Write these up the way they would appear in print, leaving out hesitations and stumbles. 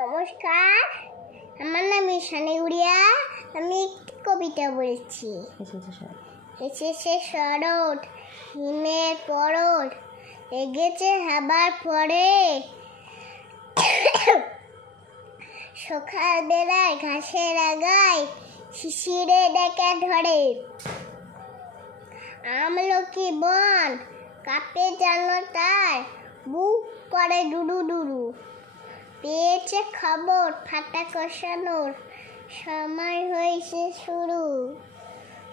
নমস্কার, আমার নাম ঈশানী উড়িয়া। আমি একটি কবিতা বলছি। এসেছে শরৎ, হিমের পরশ, লেগেছে হাবার পরে। সকাল বেলায় ঘাসের আগায় শিশিরে ডেকে ধরে। আমলকি বন কাঁপে জানো তার, বুক করে ডুডু ডুডু। পেয়েছে খবর ফাটা কষানোর, সময় হয়েছে শুরু।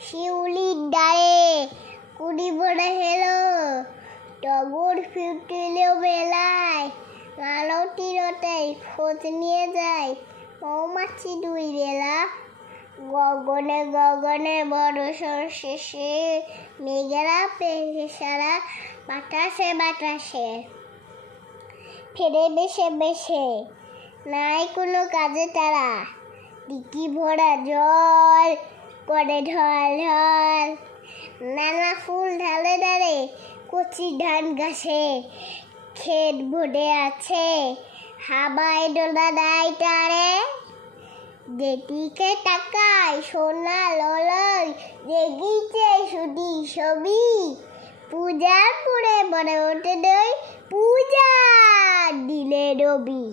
শিউলির ডায়ে কুড়ি ভরে হেলো, টগর ফুটেলো বেলায়। মালতীরতেই খোঁজ নিয়ে যায় মৌমাছি দুই বেলা। গগনে গগনে বর্ষণ শেষে, মেঘেরা পেশারা বাতাসে বাতাসে। ফেরে বেশে বেশে নাই কোনো কাজে তারা, ডিকি ভরা জল করে ঢল ঢল। নানা ফুল ঢালে ঢালে কচি ধান গাছে, ক্ষেত ভরে আছে হাবায় দোলা দেয় তারে। যেদিকে তাকায় সোনা ললয়, জেগেছে সুধি ছবি। পূজার পরে বড় ওঠে দই, পূজা দিলে রবি।